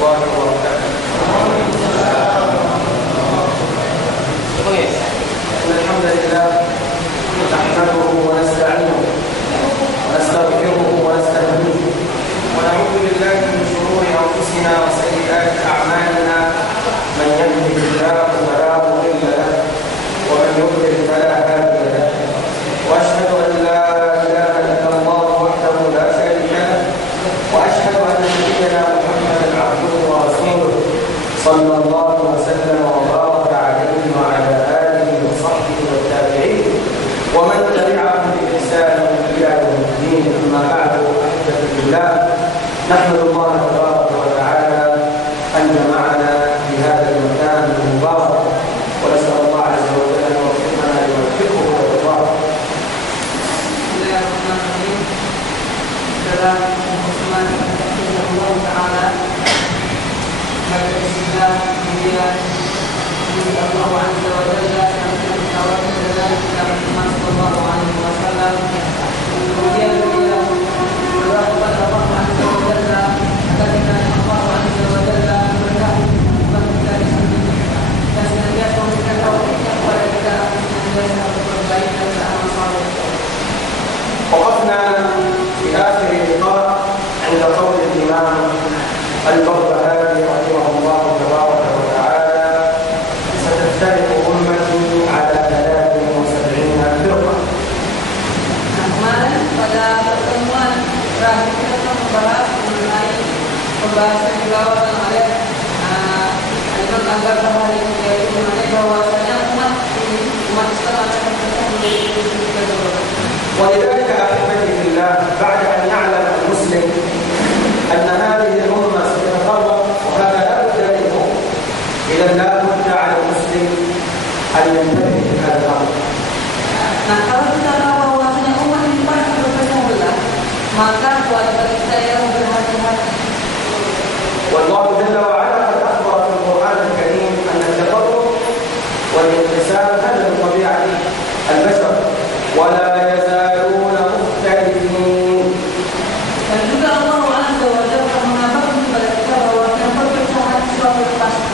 الله وبركاته. إن الحمد لله نحمده ونستعينه ونستغفره ونستهديه ونعوذ بالله من شرور أنفسنا وسيئات أعمالنا. من يهده الله فلا مضل له ومن يضلل فلا هادي له. وأشهد أن لا إله إلا الله وحده لا شريك له وأشهد أن نبينا محمدا عبده ورسوله صلى الله وسلم وبارك عليه وعلى آله وصحبه والتابعين ومن تبعهم بإحسان إلى يوم الدين. أما بعد، أحبتي بالله، نحمد الله تبارك وتعالى أن جمعنا في هذا المكان المبارك، ونسأل الله عز وجل أن يوفقنا لما يحبه ويرضاه. بسم الله الرحمن الرحيم. dalam pembahasan Allah Taala pada istilah dia Allah Azza wa Jalla yang tawarkan dalam kitab Muhammad sallallahu alaihi wasallam. Kemudian dia berdoa kepada Allah Azza wa Jalla agar Allah Azza wa Jalla berkah kepada kita dan senantiasa memberikan taufik kepada kita senantiasa berbaik dan beramal saleh. وقفنا في آخر اللقاء عند قول الإمام البربهاري رحمه الله تبارك وتعالى: ستفترق أمتي على 73 فرقة. Kemarin pada pertemuan terakhir kita membahas mengenai pembahasan yang dibawakan oleh Imam Al-Barbahari, yaitu mengenai bahwasanya umat Islam akan terpecah menjadi 73 golongan. ولذلك أحبتي في الله، بعد أن يعلم المسلم أن هذه الأمة ستتفرق وهذا لا بد منه، إذا لا بد على المسلم أن ينتبه لهذا الأمر. Nah, kalau kita tahu bahwasanya umat ini pasti berpecah belah, maka kewajiban kita yang berhati-hati. والله جل وعلا قد أخبر في القرآن الكريم أن التفرق والانقسام هذا من طبيعة البشر ولا يزالون مختلفين. Dan juga Allah Azza wa Jalla mengabarkan kepada kita bahwa perpecahan suatu pasti.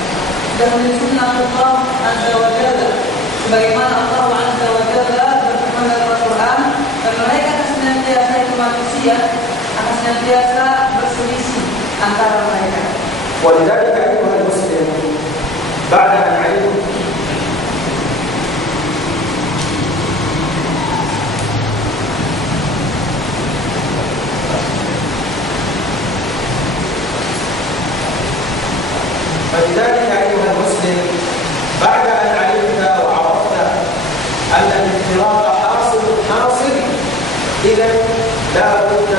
Dan sunnah Allah Azza wa Jalla, sebagaimana Allah Azza wa Jalla berfirman dalam Al-Quran, dan mereka akan senantiasa itu manusia akan senantiasa berselisih antara mereka. ولذلك أيها المسلم، بعد أن علمت فلذلك أيها المسلم، بعد أن علمت وعرفت أن الافتراق حاصل، إذا لا بد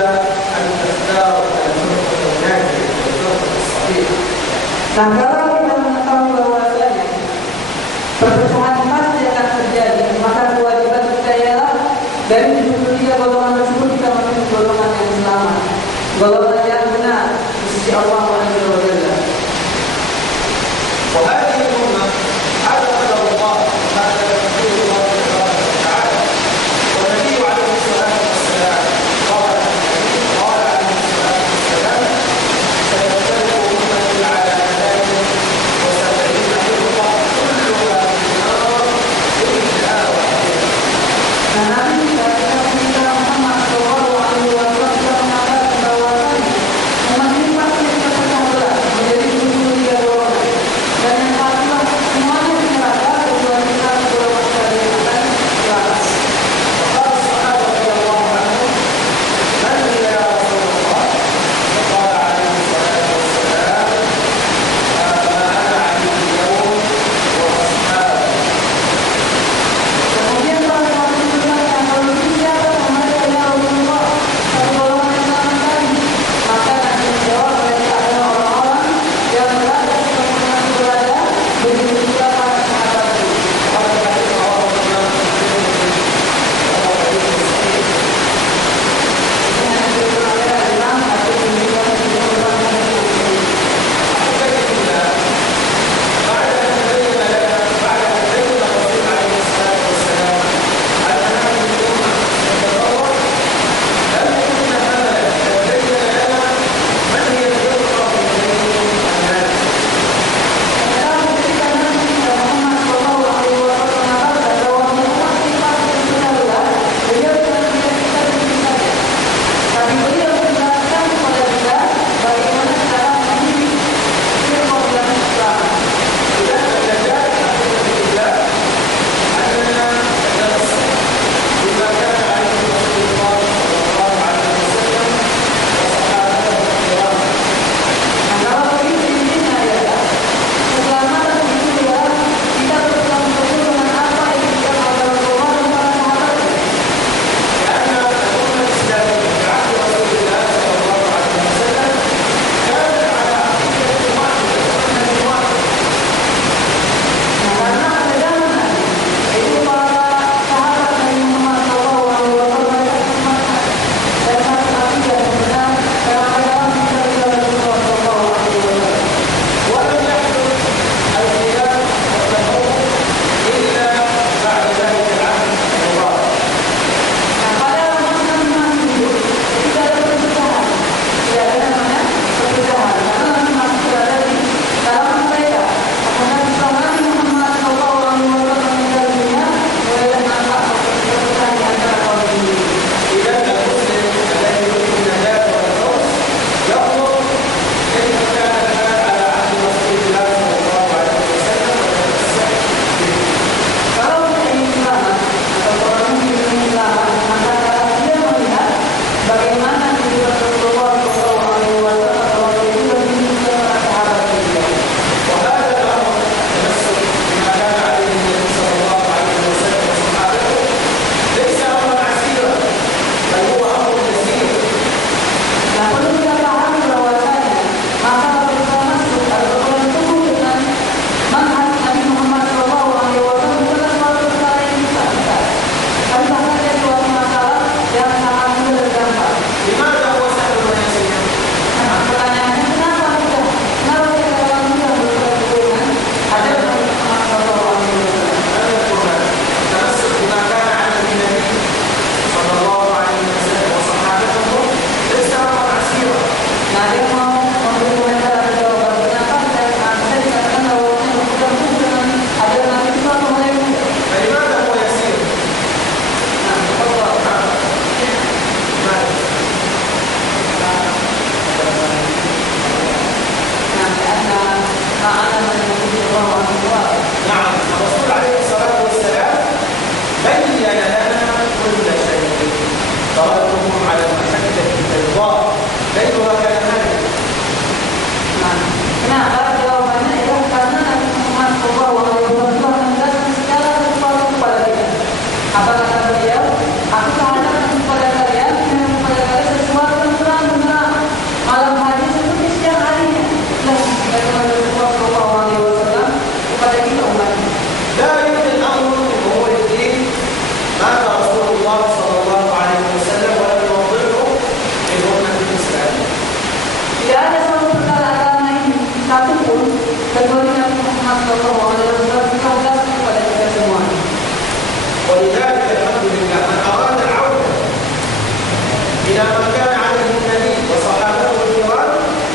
أن تختار الفرقة الناجية والفرقة الصحيحة. Nah, kalau kita mengetahui bahwasanya perpecahan pasti akan terjadi, maka kewajiban kita ialah dari 73 golongan tersebut kita memilih golongan yang selamat, golongan yang benar di sisi Allah Azza wa Jalla. وهذه الأمة هذا قدر الله، هذا تقدير الله تبارك وتعالى. والنبي عليه الصلاة والسلام قال عليه الصلاة والسلام: ستفترق أمتي على 73 أعلم النبي صلى الله عليه وسلم. نعم، الرسول عليه الصلاة والسلام بين لنا كل شيء، تركتكم على المحجة البيضاء ليلها كنهارها. Nah, kenapa jawabannya adalah karena Nabi Muhammad SAW menjelaskan secara terpadu kepada kita. Apa kata beliau? Aku katakan kepada kalian sesuatu yang terang benderang malam hari seperti siang harinya. Dan kata Rasulullah SAW kepada kita umatnya. لا يوجد أمر من أمور الدين مات رسول الله صلى الله عليه وسلم ولم يوضعه من أمة الإسلام. Tidak ada suatu perkara agama ini satupun kecuali Nabi Muhammad SAW telah jelaskan kepada kita semua. ولذلك الحمد لله من أراد العودة إلى ما كان عليه النبي وصحابته الكرام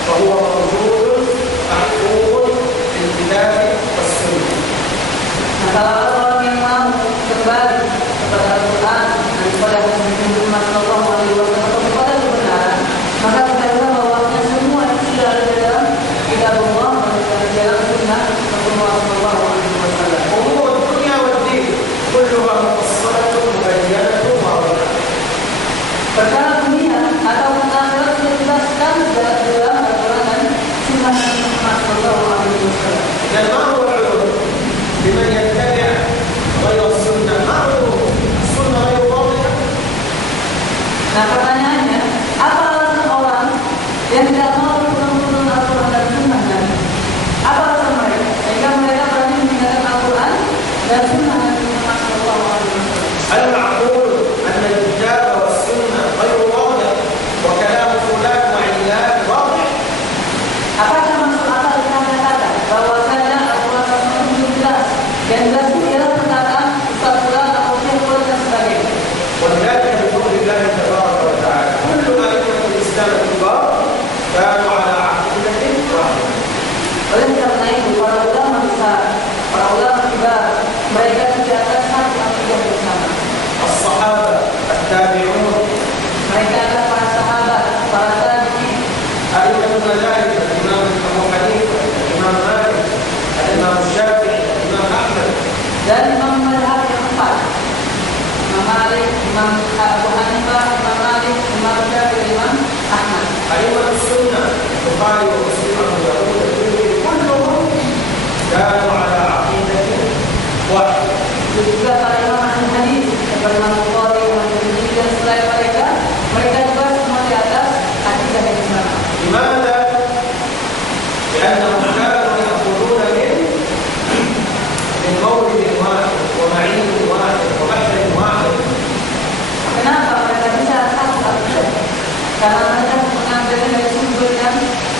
فهو موجود محفوظ في الكتاب والسنة. Nah, kalau ada orang yang mau kembali kepada Al-Quran dan kepada Nabi Muhammad SAW atau kepada kebenaran, maka ketahuilah bahwa semua itu sudah ada di dalam kitab Allah dan di dalam sunnah Rasulullah SAW. أمور الدنيا والدين كلها مفصلة مبينة واضحة. Perkara dunia atau akhirat sudah dijelaskan dalam Al-Quran dan sunnah Nabi Muhammad SAW. إذا ما هو العذر لمن يتبع غير السنة؟ ما عذره؟ السنة غير واضحة. Nah, pertanyaannya, apa alasan orang yang tidak mau turun Al-Quran dan sunnah Nabi? Apa alasan mereka? Sehingga mereka berani meninggalkan Al-Quran dan sunnah Nabi Muhammad SAW. المعقول أن الكتاب والسنة غير واضح وكلام فلان وعلان واضح. Apakah masuk akal kata-kata bahwasanya Al-Quran dan sunnah itu jelas? Yang jelas itu ialah perkataan Ustaz Fulan atau Syekh Fulan dan sebagainya. ولذلك بفضل الله تبارك وتعالى كل أئمة الإسلام الكبار كانوا على عقيدة واحدة. Oleh karena itu, para ulama besar, para ulama kibar, mereka di atas satu akidah bersama. الصحابة التابعون Mereka adalah para sahabat, para tabi'in, أئمة المذاهب الإمام أبو حنيفة الإمام مالك الإمام الشافعي الإمام أحمد dan imam mazhab yang empat. Imam Malik, Imam Abu Hanifah, Imam Malik, Imam Syafi'i, Imam Ahmad. أئمة السنة البخاري ومسلم وأبو داود الترمذي كلهم كانوا على عقيدة واحدة. Itu juga para imam ahli hadis seperti Imam Bukhari, Imam Tirmidzi dan selain mereka, mereka juga semua di atas akidah yang sama. لماذا؟ لأنهم كانوا يأخذون من مورد واحد ومعين واحد وبحر واحد. Kenapa mereka bisa satu akidah? Karena mereka mengambil dari sumber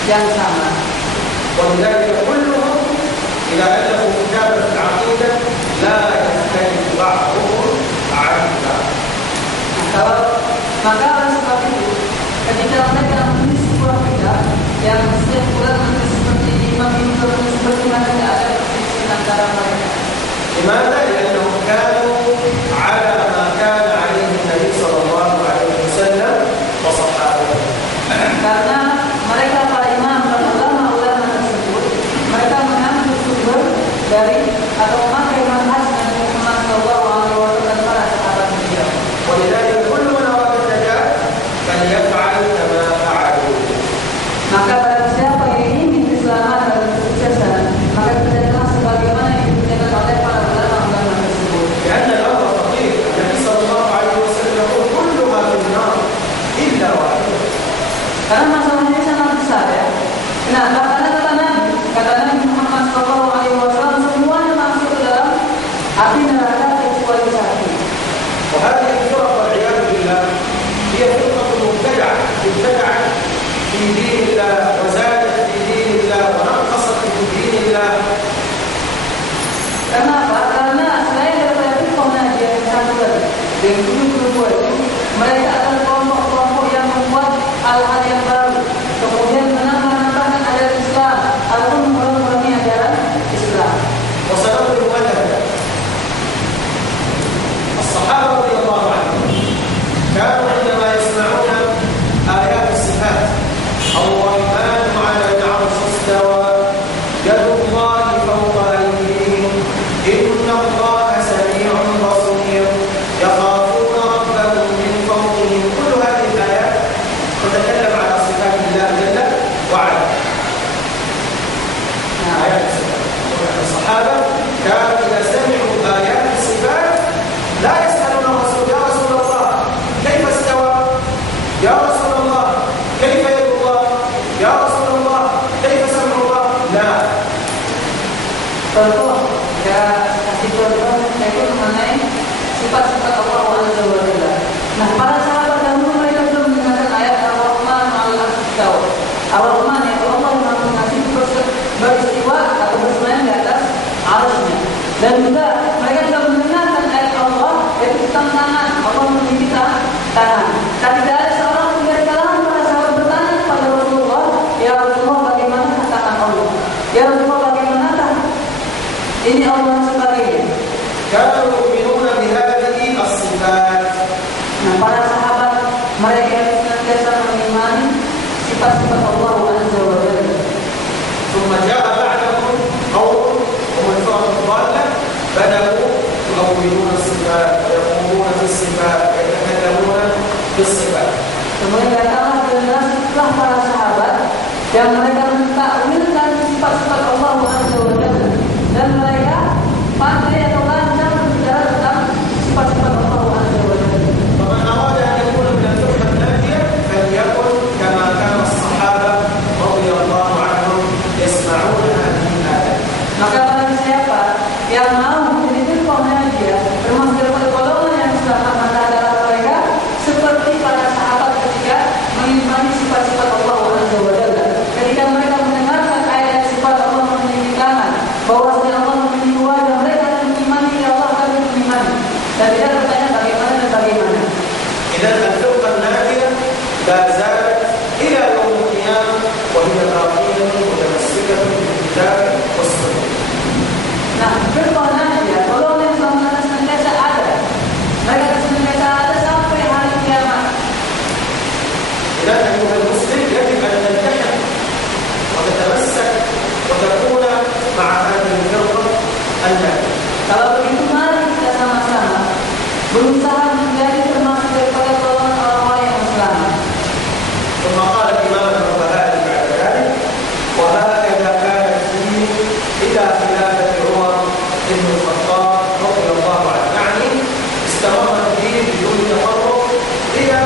yang sama. ولذلك كلهم إذا ألفوا كتابا في العقيدة لا يختلف بعضهم عن بعض. Maka oleh sebab itu, ketika mereka menulis sebuah kitab yang setiap bulan menulis seperti imam ini menulis seperti mana, tidak ada perselisihan antara mereka. لماذا؟ لأنهم كانوا على ما كان عليه النبي صلى الله عليه وسلم وصحابته. Karena mereka para imam dan ulama-ulama tersebut, mereka mengambil sumber dari atau memakai manhaj Nabi Muhammad SAW dan para sahabat beliau. ولذلك كل من أراد النجاة فليفعل كما فعلوا. Maka barang siapa yang ingin keselamatan dan kesuksesan, maka kerjakanlah sebagaimana yang dikerjakan oleh para ulama-ulama Contoh, ya kasih contoh yaitu mengenai sifat-sifat Allah Azza wa Jalla. Nah, para sahabat dahulu mereka belum mendengarkan ayat Ar-Rahman al-Istawa. Ar-Rahman yaitu Allah yang mengasih beristiwa atau bersemayam di atas arasnya. Dan juga mereka juga mendengarkan ayat Allah yaitu tentang tangan. Allah memiliki tangan. Tapi tidak ada seorang pun dari kalangan para sahabat bertanya kepada Rasulullah, ya Rasulullah bagaimana tangan Allah? Ya Rasulullah bagaimana ini Allah sebagainya. Kanu yu'minuna bihadhihi as-sifat. Nah, para sahabat mereka senantiasa mengimani sifat-sifat Allah Azza wa Jalla. Thumma ja'a ba'dahum qawmun hum al-firqatu ad-dalla bada'u yu'awwiluna as-sifat wa yaquluna fi as-sifat wa yatakallamuna fi as-sifat. Kemudian datanglah generasi setelah para sahabat yang mereka mentakwilkan sifat-sifat Allah Azza wa Jalla dan mereka pandai atau lancar berbicara tentang sifat-sifat Allah Azza wa Jalla. فمن أراد أن يكون من الفرقة الناجية فليكن كما كان الصحابة رضي الله عنهم يسمعون هذه الآيات. Maka barang siapa yang mau menjadi firqah najiyah termasuk dari golongan yang selamat maka adalah mereka seperti para sahabat ketika mengimani sifat-sifat Allah Azza wa Jalla. Ketika mereka mendengarkan ayat sifat Allah memiliki tangan, bahwasanya Allah memiliki wajah, mereka mengimani ya Allah akan mengimani. Dan tidak bertanya bagaimana dan bagaimana. إذا الفرقة الناجية لا زالت إلى يوم القيامة وهي باقية متمسكة بالكتاب والسنة. Nah, firqah najiyah golongan yang selamat senantiasa ada. Mereka senantiasa ada sampai hari kiamat. إذا أيها المسلم يجب أن تلتحم وتتمسك وتكون مع هذه الفرقة الناجية. Kalau begitu mari kita sama-sama berusaha menjadi termasuk daripada golongan orang-orang yang selamat. ثم قال الإمام البربهاري بعد ذلك وهكذا كان الدين إلى خلافة عمر بن الخطاب رضي الله عنه. يعني استمر الدين بدون تفرق إلى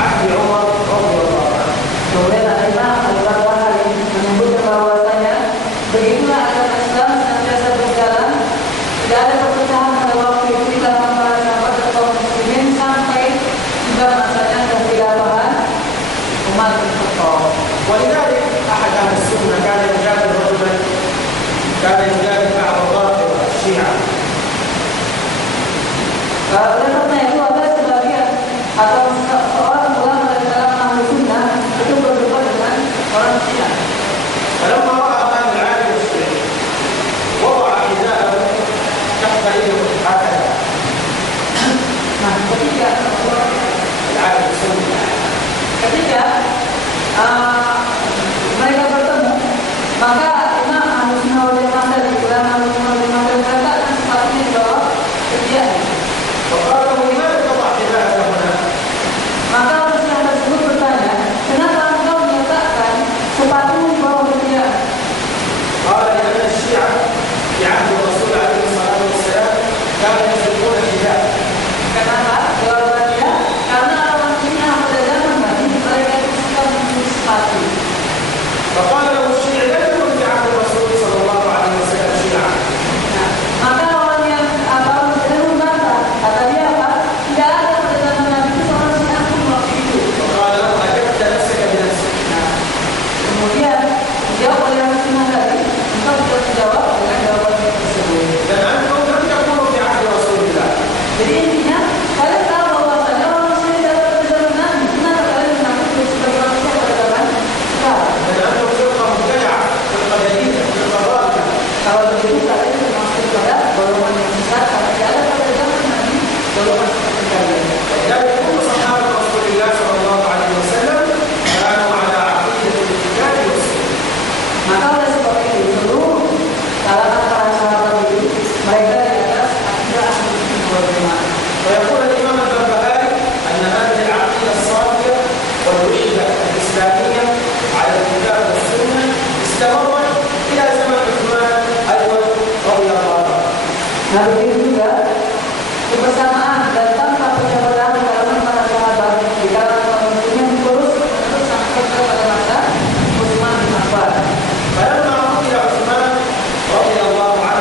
عهد عمر رضي الله عنه. Kemudian Imam Al-Barbahari menyebutkan bahwasanya begitulah agama Islam senantiasa berjalan, tidak ada perpecahan pada waktu itu di kalangan para sahabat dan kaum muslimin sampai tiba masanya kekhilafahan Umar bin Khattab. ولذلك أحد أهل السنة كان يجادل رجلا كان يجادل بعض الرافضة الشيعة. Oleh karena itu ada sebagian atau seorang ulama dari kalangan ahli sunnah itu berdebat dengan orang Syiah. فلما رأى هذا العالم الشيعي وضع حذاءه تحت رجله هكذا. Nah, ketika العالم السني mereka bertemu, maka Imam Ahlu Sunnah wal Jamaah dari ulama Ahlu Sunnah wal Jamaah mengatakan sepatunya di bawah ketiaknya. وقال له لماذا تضع حذاءك هنا؟ Maka orang Syiah tersebut bertanya, kenapa engkau meletakkan sepatu di bawah ketiak? قال لأن الشيعة في عهد الرسول عليه الصلاة والسلام كانوا يسلكون الحذاء. Kenapa? Jawabannya, karena orang Syiah pada zaman Nabi mereka itu suka memiliki sepatu. فقال له الشيعي لا تكن في عهد الرسول صلى الله عليه وسلم شيعة. Nah, maka orang yang orang Syiah membantah, kata dia apa? Tidak ada pada zaman Nabi itu seorang Syiah pun waktu itu. وقال له أجبت نفسك بنفسك. Nah, kemudian dijawab oleh orang Syiah tadi, engkau tidak menjawab dengan jawaban tersebut. لأن أنتم لم تكونوا في عهد رسول الله. Jadi intinya, kalian tahu bahwasanya orang Syiah tidak pada zaman Nabi. Kenapa kalian mengaku sebagai manusia pada zaman sekarang? لأن أنتم فرقة مبتدعة، فرقة جديدة، فرقة ضالة. Kalau begitu kalian termasuk pada golongan yang sesat karena tidak ada pada zaman Nabi golongan seperti kalian. ولذلك كل صحابة رسول الله صلى الله عليه وسلم كانوا على عقيدة الكتاب والسنة. Maka oleh sebab itu seluruh kalangan para sahabat itu mereka di atas akidah ahli sunnah wal jamaah. ويقول الإمام البربهاري أن هذه العقيدة الصافية والوحدة الإسلامية على الكتاب والسنة استمرت إلى زمن عثمان أيضا رضي الله عنه. Nah begitu juga kebersamaan dan tanpa percobaan di kalangan para sahabat di kalangan kaum muslimin terus sampai kepada masa Utsman bin Affan. فلما قتل عثمان رضي الله عنه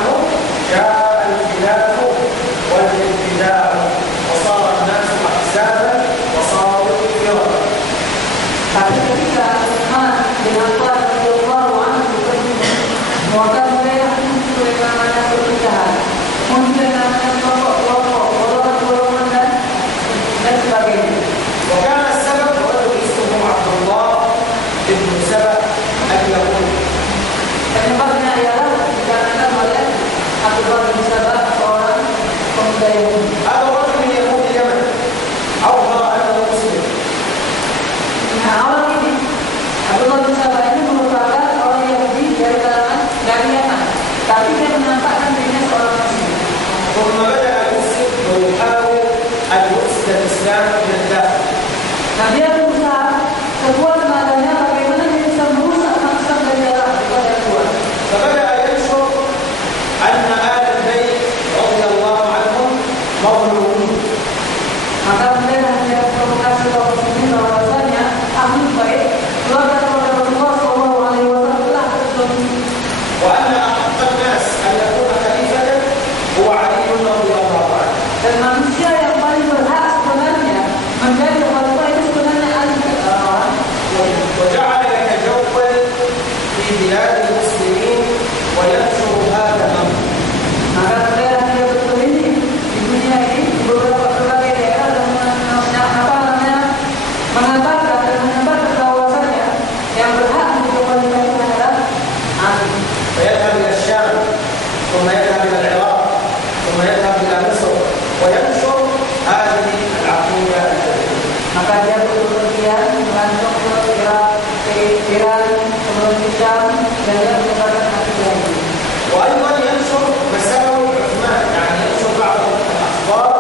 Yahudi. هذا الرجل من يهود اليمن أظهر أنه مسلم. Nah, orang ini Abdullah bin Sabah ini merupakan orang Yahudi dari kalangan dari Yaman, tapi dia menampakkan dirinya seorang Muslim. ثم بدأ يسلم ويحاول أن يفسد الإسلام من الداخل. Nah, dia berusaha sekuat tenaganya bagaimana dia bisa merusak Islam dari dalam, bukan dari luar. فبدأ ينشر أن آل البيت رضي الله عنهم مظلومين. Maka kemudian dia memprovokasi kaum muslimin bahwasanya ahlul bait keluarga Rasulullah SAW telah terzalimi. وأن أحق الناس أن يكون خليفة هو علي رضي الله عنه. Dan manusia yang paling berhak sebenarnya menjadi khalifah itu sebenarnya Ali bin Abi Thalib. وجعل يتجول في بلاد المسلمين وينشر هذا الأمر. Maka kemudian dia berkeliling di dunia ini di beberapa berbagai daerah dan mengatakan dan menyebarkan bahwasanya yang berhak menjadi khalifah itu adalah Ali. فيذهب إلى الشام ثم يذهب إلى العراق ثم يذهب إلى مصر وينشر هذه العقيدة الجديدة. Maka dia berpergian melancong ke Iran, kemudian ke Syam, dan dia menyebarkan akidah ini. وأيضا ينشر مساوئ عثمان، يعني ينشر بعض الأخبار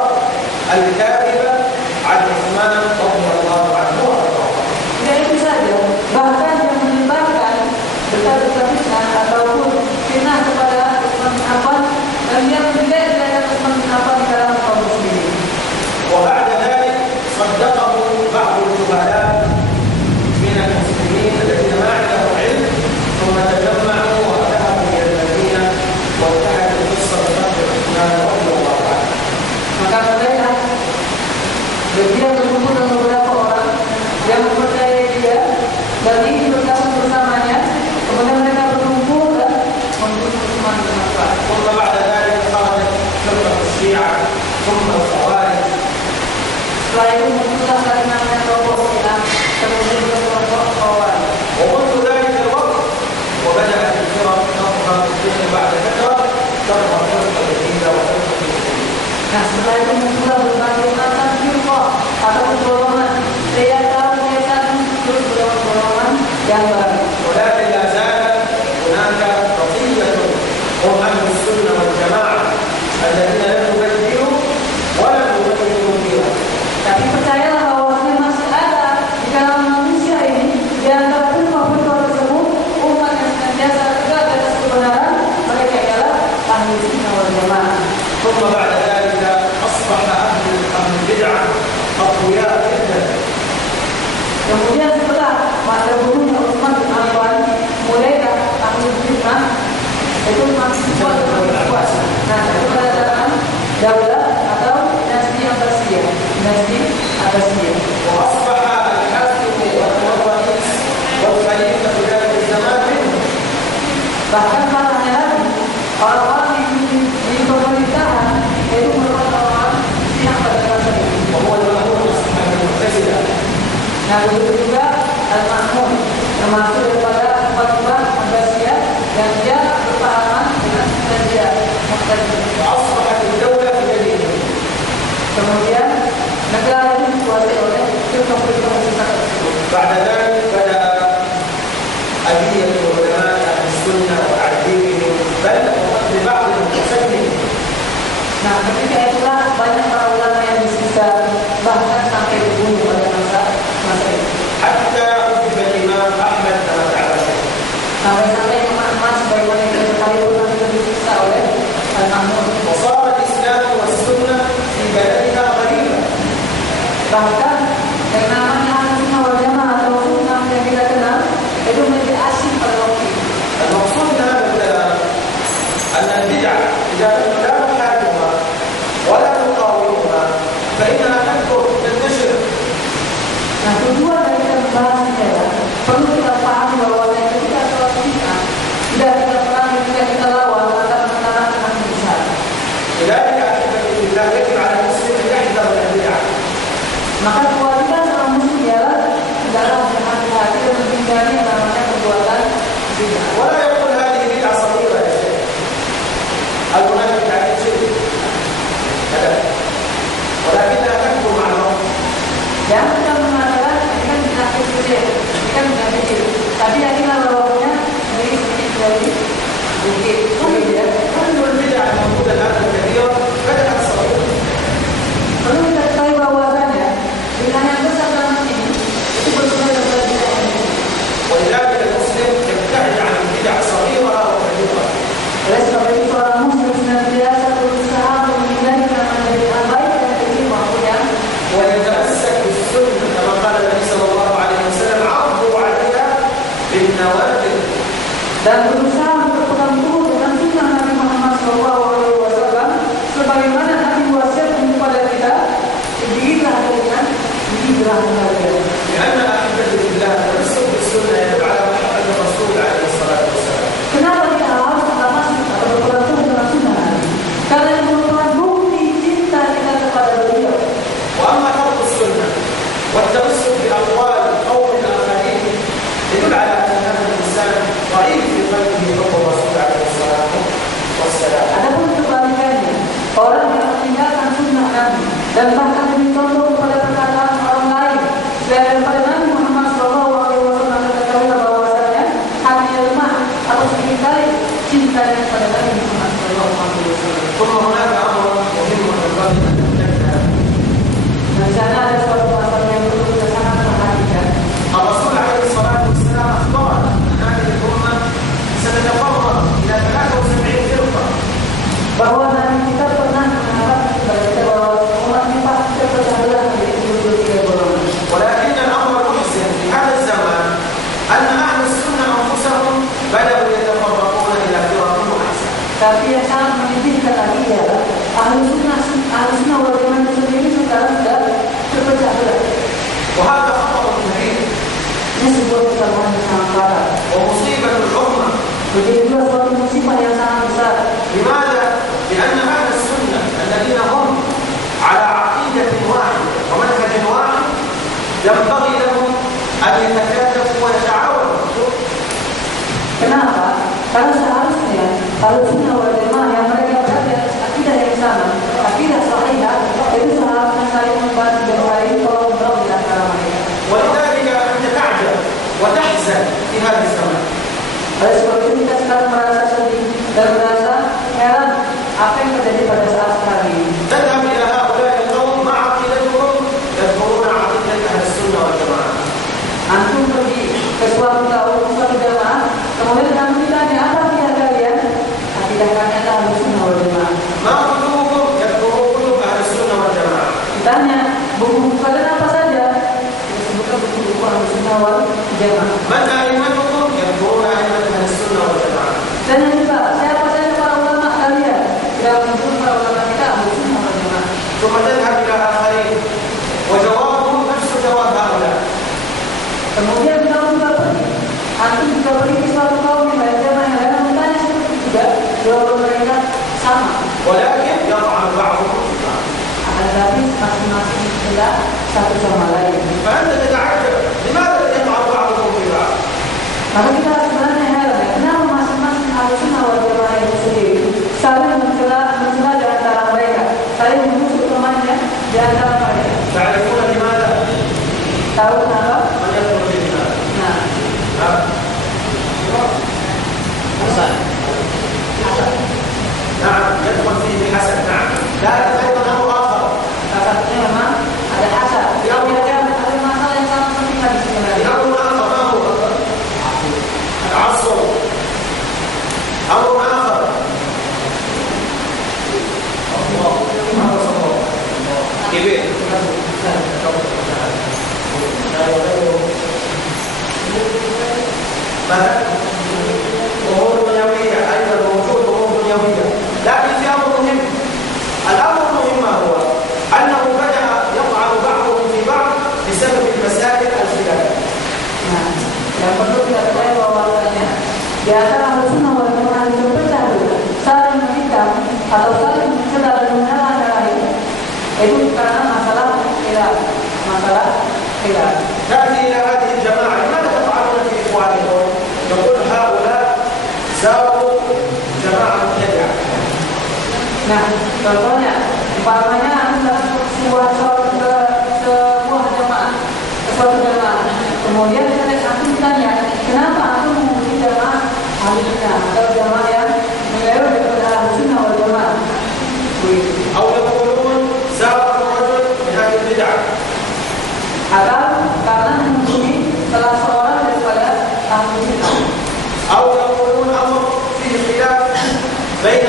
الكاذبة عن عثمان رضي الله عنه وأرضاه. Tidak itu saja, bahkan dia menyebarkan berita-berita fitnah ataupun fitnah kepada Utsman bin Affan, dan dia menjelek-jelekan Utsman bin Affan di kalangan kaum muslimin. وبعد ذلك صدقه بعض الجهلاء من المسلمين الذين ما عندهم علم ثم تجمعوا وذهبوا إلى المدينة وانتهت القصة بقتل عثمان رضي الله عنه. Maka mereka dia berkumpul dengan beberapa orang yang mempercayai dia dan ingin bergabung bersamanya. Kemudian mereka berkumpul dan membunuh Utsman bin Affan. ثم بعد ذلك خرجت فرقة الشيعة ثم الخوارج. Setelah itu muncullah lagi namanya kelompok Syiah, kemudian kelompok Khawarij. ومنذ ذلك الوقت وبدأت الفرق تظهر ثم بعد فترة تظهر فرقة جديدة وفرقة جديدة. Nah, setelah itu muncullah berbagai macam firqah atau golongan. Setiap tahun terus golongan yang baru. ولكن لا زال هناك بقية هم أهل السنة والجماعة الذين لم يبدلوا ولم يغيروا فيها. Tapi percayalah bahwa masih ada di kalangan manusia ini di antara firqah-firqah tersebut umat yang senantiasa tegak di atas kebenaran, mereka ialah ahli sunnah wal jamaah. ثم بعد ذلك أصبح أهل البدعة أقوياء جدا. Kemudian setelah masa bunuhnya Utsman bin Affan, mulailah ahli fitnah itu makin kuat. Nah, itu pada zaman daulah atau dinasti Abbasiyah. وأصبح الحاكم والرئيس والخليفة في ذلك الزمان منهم. Bahkan parahnya lagi, orang-orang di pemerintahan itu merupakan orang Syiah pada masa itu. وهو المأمون المعتزلة. Nah, begitu juga Al-Ma'mun, termasuk daripada Khalifah Abbasiyah yang dia berpahaman dengan Mu'tazilah. وأصبحت الدولة في يدهم. Kemudian negara ini dikuasai oleh firqah-firqah tersebut. بعد ذلك بدأ أذية علماء أهل السنة وتعذيبهم بل وقتل بعضهم وسجنهم. Nah, ketika itulah banyak para ulama yang disiksa, bahkan sampai dibunuh pada masa itu. حتى عذب الإمام أحمد كما تعلمون. Sampai-sampai Imam Ahmad sebagaimana yang diketahui pernah juga disiksa oleh Al-Ma'mun. وصار الإسلام والسنة في بلدنا غريبة. Bahkan yang namanya Ahlussunnah wal Jamaah atau sunnah yang kita kenal itu menjadi asing pada waktu itu. المقصود من هذا الكلام أن البدعة إذا لا نحاربها ولا نقاومها فإنها تكبر تنتشر. Nah, tujuan dari kita membahas ini adalah perlu kita pahami bahwa ketika sholat kita tidak kita perangi, tidak kita lawan, maka mengalahkan akan besar. لذلك أحبتي بالله يجب على المسلم أن يحذر من البدعة. Maka kewajiban seorang muslim ialah dalam berhati-hati dan menghindari yang namanya perbuatan bid'ah. ولا يقول هذه بدعة صغيرة يا شيخ. المنافق عليه شيء. هذا Mungkin ya. كل البدع الموجودة الآن الكبيرة بدأت صغيرة. Perlu kita ketahui bahwasannya dengan yang besar dalam ini itu bersumber dari bid'ah ini. ولذلك المسلم يبتعد عن البدع صغيرة وكبيرة. Oleh sebab itu seorang muslim senantiasa berusaha menghindari bid'ah baik dan kecil maupun yang ويتمسك بالسنة كما قال النبي صلى الله عليه وسلم عضوا عليها بالنواجذ. dan berusaha untuk pegang teguh dengan sunnah Nabi Muhammad SAW sebagaimana Nabi wasiatkan kepada kita, digigitlah dengan gigi geraham kalian. لأن أحبة الله تمسك بالسنة يدل على محبة الرسول عليه الصلاة والسلام. Kenapa kita harus masuk atau berpegang teguh dengan sunnah Nabi? Karena itu merupakan bukti cinta kita kepada beliau. وأما ترك السنة والتمسك بأقوال قوم آخرين يدل على أن هذا الإنسان ضعيف في قلبه حب الرسول عليه الصلاة والسلام. Adapun kebalikannya, orang yang meninggalkan sunnah Nabi dan bahkan mencontoh kepada perkataan orang lain selain daripada Nabi Muhammad SAW, ketahuilah bahwasanya hanya lemah atau sedikit kali cintanya kepada Nabi Muhammad SAW. ثم هناك أمر مهم ينبغي أن ننتبه. Dan sana ada suatu masalah yang perlu kita sangat perhatikan. الرسول عليه الصلاة والسلام أخبرنا أن هذه الأمة ستتفرق إلى 73 فرقة. Bahwa Nabi kita pernah mengatakan kepada kita bahwa umat ini pasti terpecah belah menjadi 73 golongan. ولكن الأمر المحزن في هذا الزمان أن أهل السنة أنفسهم بدأوا يتفرقون إلى فرق وأحزاب. Tapi yang sangat menyedihkan lagi adalah ahli sunnah wal jamaah sendiri sekarang sudah terpecah belah. وهذا خطأ كبير Ini sebuah kesalahan yang sangat parah. ومصيبة الأمة. Begitu juga suatu musibah yang sangat besar. لماذا؟ لأن أهل السنة الذين هم على عقيدة واحدة ومنهج واحد ينبغي لهم أن يتكاتفوا ويتعاونوا. Kenapa? Karena seharusnya ahli sunnah wal jamaah yang mereka berada di atas akidah yang sama, akidah sahihah, itu seharusnya saling membantu dan saling tolong menolong di antara mereka. ولذلك أنت تعجب وتحزن في هذا الزمان. Oleh sebab itu kita sekarang merasa sedih dan merasa heran apa yang terjadi pada saat sekarang ini. تذهب إلى هؤلاء القوم مع عقيدتهم يذكرون عقيدة أهل السنة والجماعة. Antum pergi ke suatu jamaah, kemudian kamu ditanya apa akidah kalian? Akidah kami adalah ahli sunnah wal jamaah. ما كتبكم؟ يذكرون كتب أهل السنة والجماعة. Ditanya buku-buku kalian apa saja? Disebutkan buku-buku ahli sunnah wal jamaah. من أئمتكم؟ يذكرون أئمة أهل السنة والجماعة. Dan juga siapa saja para ulama kalian? Tidak menyebut para ulama kita ahli sunnah wal jamaah. ثم تذهب إلى آخرين وجوابهم نفس جواب هؤلاء. Kemudian kamu juga pergi, antum juga pergi ke suatu kaum yang lain jamaah yang lain bertanya seperti itu juga, jawaban mereka sama. ولكن يطعن بعضهم في بعض. Akan tetapi masing-masing tidak satu sama lain. فأنت تتعجب لماذا يطعن بعضهم في بعض؟ Maka kita sebenarnya heran ya, kenapa masing-masing ahli sunnah wal jamaah itu sendiri saling mencela di antara mereka, saling membusuk temannya di antara mereka. تعرفون لماذا؟ Tahu kenapa? من يدخل في لماذا؟ Nah, حسن. نعم يدخل فيه حسن. نعم لكن أيضا أمر آخر. salah satunya memang ada hasad. Ada masalah yang sangat penting lagi sebenarnya. أمر آخر ما هو؟ العصر. أمر آخر. الله. كبير. مثلا أمور دنيوية أيضا موجود أمور دنيوية لكن في أمر مهم. الأمر المهم هو أنه بدأ يطعن بعضهم في بعض بسبب المسائل الخلافية. Nah, yang perlu kita ketahui bahwasanya di antara ahli sunnah wal jamaah itu terpecah belah, saling menghitam atau saling mencela dan menghina antara itu karena masalah khilaf. نأتي إلى هذه الجماعة لماذا تطعنون في إخوانكم؟ نقول هؤلاء زاروا جماعة مبتدعة. Nah, contohnya, umpamanya adalah sebuah jamaah, kemudian antum ditanya, kenapa antum mengikuti jamaah ahli sunnah atau jamaah yang البدع atau karena menghukumi salah seorang daripada ahli bid'ah أو يقولون أمر فيه خلاف بين